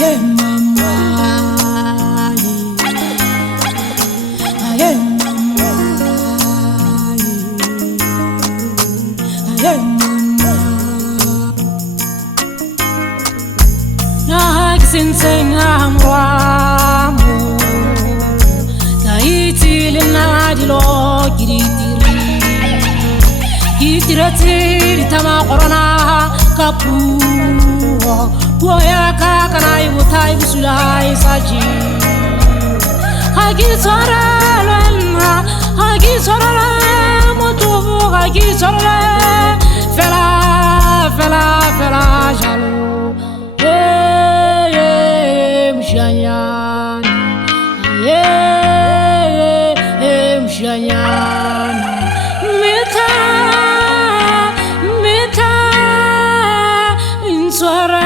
Aye mama, aye mama, aye mama. Nahag sinseng amramu, kaiti linadilo kiritiri, kitirati tama corona kapu. Boya kakana ibutai busulai saji. Hagi sorala, hagi sorala, motobu hagi sorala, fela fela fela jalo. Mshanyan, mshanyan, mita mita inswara.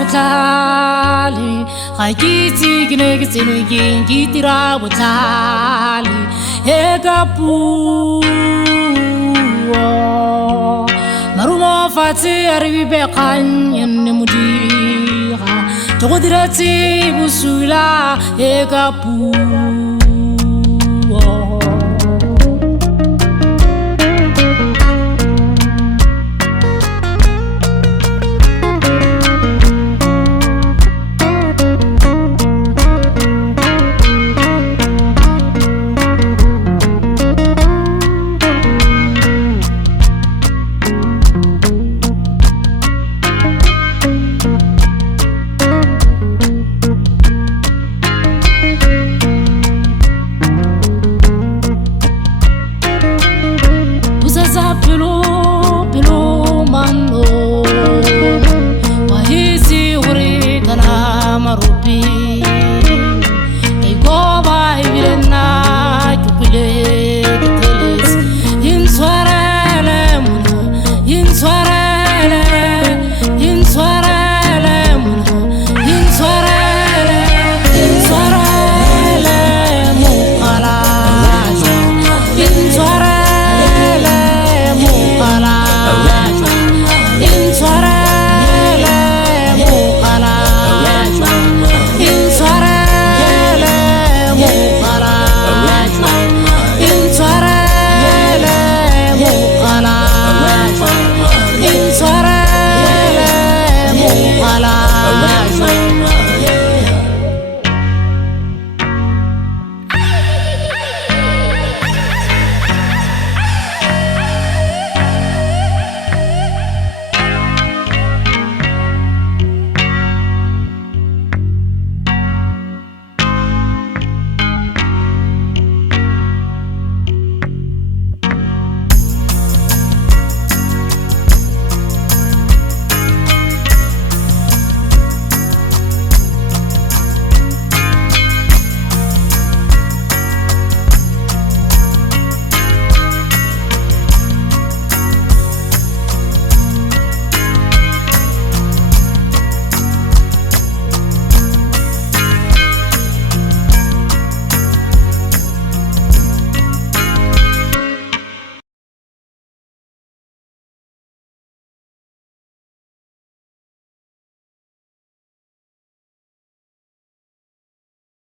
Butali, Hakiti Gnegin, Gitira Butali, Hegapu Marumo Fati, Aribekan, Yemudira, Todirati Busula, Hegapu.